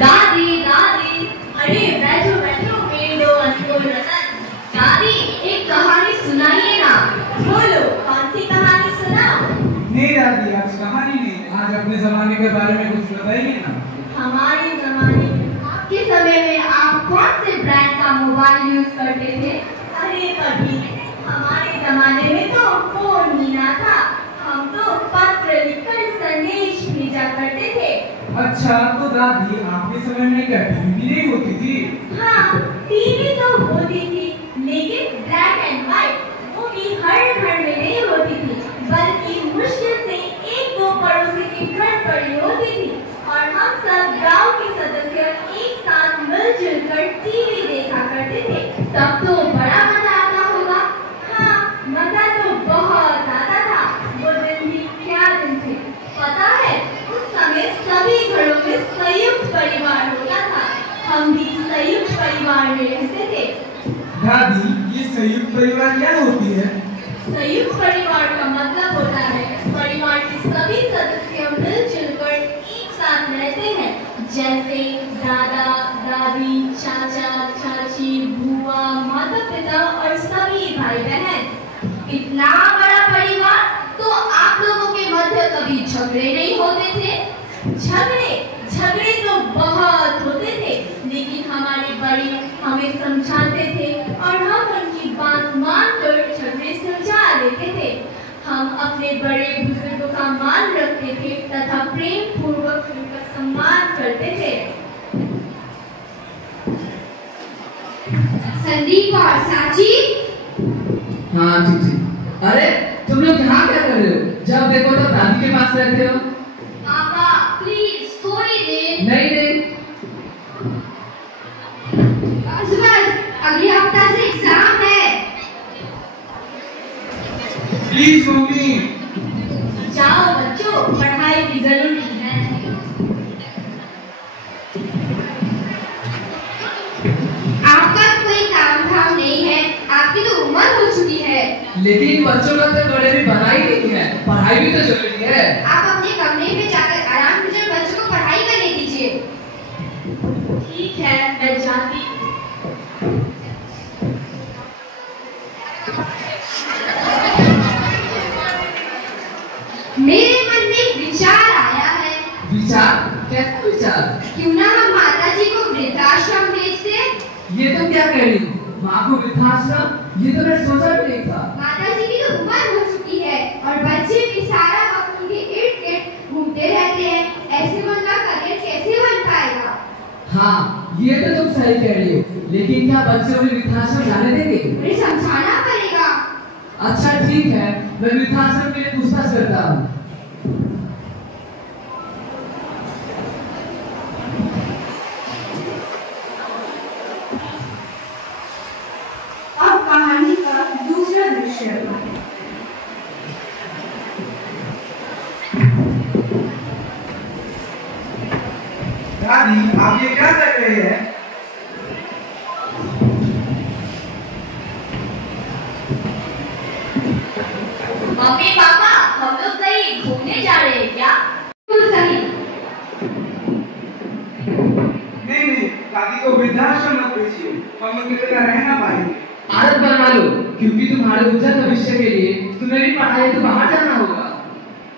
दादी दादी, अरे बैठो बैठो मेरे दो अनमोल रतन। दादी एक कहानी सुनाइए ना। बोलो कौन सी कहानी सुनाओ? नहीं दादी, आज कहानी नहीं, आज अपने जमाने के बारे में कुछ बताइए ना। हमारे जमाने में, आपके समय में आप कौन से ब्रांड का मोबाइल यूज करते थे? अरे कभी हमारे जमाने में तो फोन ही ना था, हम तो पत्र लिखकर संदेश भेजा करते थे। अच्छा तो दादी, आपके समय में क्या टीवी नहीं होती थी? हाँ, टीवी तो होती थी, लेकिन ब्लैक एंड व्हाइट, वो भी हर घर में नहीं होती थी, बल्कि मुश्किल से एक दो पड़ोसी के घर पर ही होती थी। और हम सब गांव के सदस्य एक साथ मिलजुल कर टीवी देखा करते थे। तब तो बड़ा मजा आता होगा। हाँ, मजा तो बहुत आता था। वो दिन भी क्या दिन थे। पता है, उस समय सभी घरों में संयुक्त परिवार होता था। हम भी संयुक्त परिवार में रहते थे। दादी, ये संयुक्त परिवार क्या होती है? संयुक्त परिवार का मतलब होता है परिवार के सभी सदस्य मिलजुल कर एक साथ रहते हैं, जैसे दादा दादी, चाचा चाची, बुआ, माता पिता और सभी भाई बहन। इतना बड़ा परिवार, तो आप लोगों के मध्य कभी झगड़े नहीं होते थे? झगड़े तो बहुत होते थे, लेकिन हमारे बड़े हमें समझाते थे और हम उनकी बात मानकर झगड़े सुलझा लेते थे। हम अपने बड़े बुजुर्गों का मान रखते थे तथा प्रेम पूर्वक उनका सम्मान करते थे। संदीप और साची। हाँ ठीक। अरे तुम लोग यहाँ क्या कर रहे हो? जब देखो तब दादी के पास रहते हो। पापा प्लीज थोड़ी देर। नहीं, बस अगले हफ्ता से एग्जाम है। Please mummy. जाओ बच्चों, पढ़ाई भी जरूरी है। आपका कोई काम धाम नहीं है, आपकी तो उम्र हो चुकी है। लेकिन बच्चों का तो बड़े भी पढ़ाई नहीं है, पढ़ाई भी तो जरूरी है। आप अपने कमरे में जाकर आराम से बच्चों को पढ़ाई करने दीजिए। ठीक है, मैं जाती। मेरे मन में एक विचार आया है। विचार? कैसा विचार? क्यों ना हम माता जी को वृद्धाश्रम भेज दें? ये तो क्या कह रही हो? माँ को वृद्धाश्रम? ये तो मैं सोचा भी नहीं था। माता जी की तो उम्र हो चुकी है और बच्चे भी सारा वक्त उनके इर्द गिर्द घूमते रहते हैं। ऐसे में उनका करियर कैसे बन पाएगा? हाँ, ये तो तुम सही कह रही हो, लेकिन क्या बच्चे उन्हें वृद्धाश्रम जाने देंगे? उन्हें समझाना पड़ेगा। अच्छा ठीक है, मैं वृद्धाश्रम के लिए पूछताछ करता हूँ। अब कहानी का दूसरा दृश्य। दादी, आप ये क्या कर रहे हैं? मम्मी पापा, हम लोग कहीं घूमने जा रहे हैं क्या? सही। नहीं, दादी को वृद्धाश्रम मत भेजिए, हम उनकी तरह रह ना पाएंगे। आदत बना लो, क्योंकि तुम्हारे उज्जवल भविष्य के लिए तुम्हें भी पढ़ाई तो बाहर जाना होगा।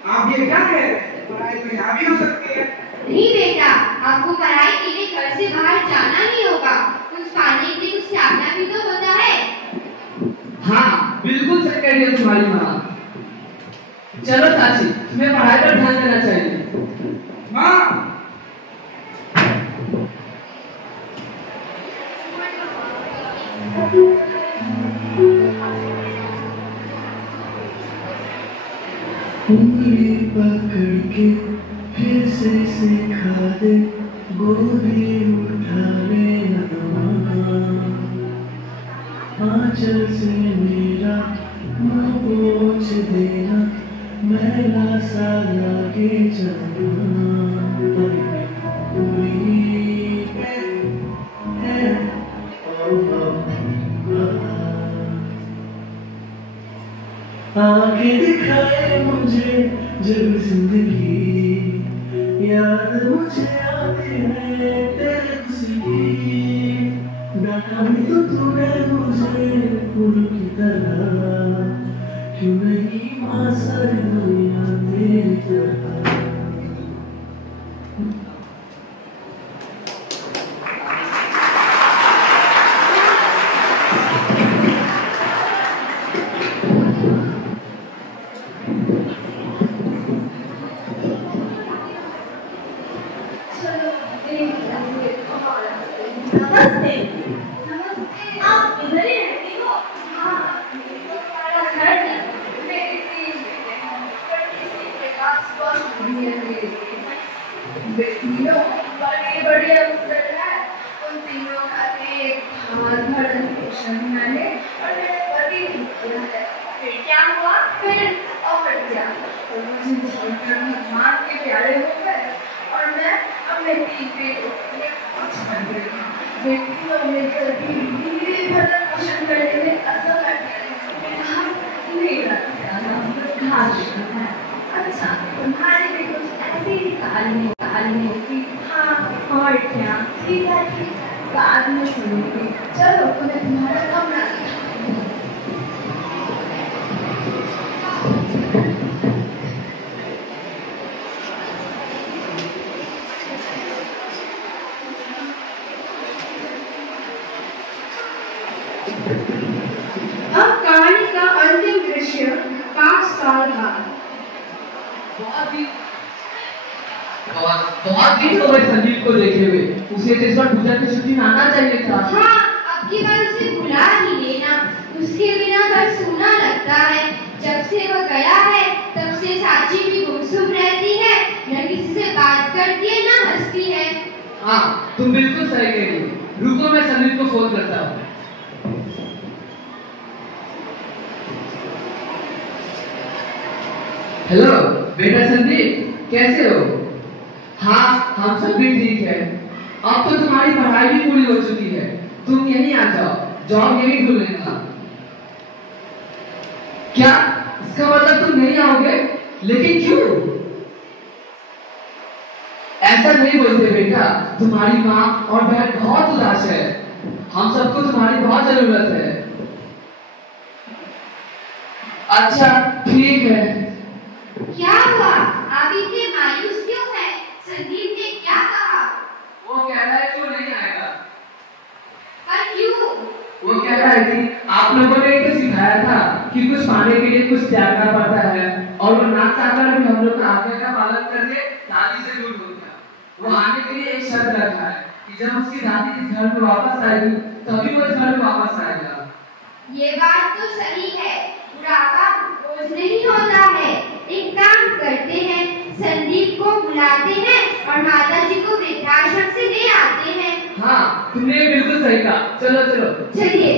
आप ये क्या कह रहे हैं? पढ़ाई तो यहाँ भी हो सकती है। नहीं बेटा, आपको पढ़ाई के लिए घर से बाहर जाना ही होगा। कुछ पाने के लिए कुछ त्यागना भी तो होता है। हाँ, बिल्कुल सही कह रही है तुम्हारी माँ। चलो चाची, तुम्हें पढ़ाई पर ध्यान देना चाहिए। माँ, उंगली पकड़ के फिर से सिखा दे, गोदी उठा लेना, आंचल से मेरा मुंह पोंछ देना, मैला सा लागे जाना, पूरी है आगे दिखाए मुझे जब जिंदगी, याद मुझे आती है चलो नमस्ते। नमस्ते। आप इधर ही रहती हो? हाँ, ये तो हमारा घर है। मेरी 3 बेटे हैं, पर किसी के पास वक्त नहीं है मेरे लिए। बेटियों बड़े-बड़े अफसर हैं, उन तीनों का एक भरण पोषण मैंने और मेरे पति ने किया है। फिर क्या हुआ? फिर और क्या, और मुझे छोड़कर भगवान के प्यारे हो गए और मैं अपने 3 बेटों के लिए कुछ बन गई। बेटियों ने कभी मेरे भरण पोषण करने में असमर्थ कहा नहीं रखा है। अच्छा, तुम्हारी भी कुछ ऐसी ही कहानी होगी। हाँ, और क्या, ठीक है, बाद में सुनूंगी। चलो तुम्हें तुम्हारा कमरा अब कहानी का अंतिम दृश्य 5 साल बाद। बहुत दिन हो गए संदीप को देखे हुए। उसे इस बार पूजा की छुट्टी में आना चाहिए था। हाँ, अब की बार उसे बुला ही लेना। उसके बिना घर सूना लगता है। जब से वह गया है तब से साची भी गुमसुम रहती है, न किसी से बात करती है न हंसती है। हाँ, तुम बिल्कुल सही कह रही हो। रुको, मैं संदीप को फोन करता हूँ। हेलो बेटा संदीप, कैसे हो? हाँ, हम सब भी ठीक है। अब तो तुम्हारी पढ़ाई भी पूरी हो चुकी है। तुम यहीं आ जाओ, जॉब यहीं ढूंढ लेना। क्या इसका मतलब तुम नहीं आओगे? लेकिन क्यों? ऐसा नहीं बोलते बेटा, तुम्हारी माँ और बहन बहुत उदास है। हम सबको तुम्हारी बहुत जरूरत है। अच्छा ठीक है। क्या हुआ? आप इतने मायूस क्यों हैं? संदीप ने क्या कहा? वो कह रहा है तू नहीं आएगा। पर क्यों? वो कह रहा है कि आप लोगों ने तो सिखाया था कि कुछ पाने के लिए कुछ त्यागना पड़ता है, और वो ना चाहकर भी हम लोग का आज्ञा का पालन करके दादी से दूर हो गया। वो आने के लिए एक शर्त रखा है कि जब उसकी दादी इस घर में वापस आएगी तभी वो इस घर में वापस आएगा। ये बात तो सही है। बुढ़ापा रोज नहीं होता है। एक काम करते हैं, संदीप को बुलाते हैं और माताजी को वृद्धाश्रम से ले आते हैं। हाँ, तुमने बिल्कुल सही कहा। चलो चलो चलिए।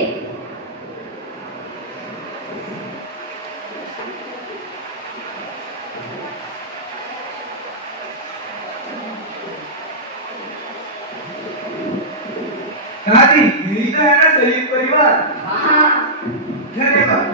दादी, यही तो है ना संयुक्त परिवार। हाँ, धन्यवाद।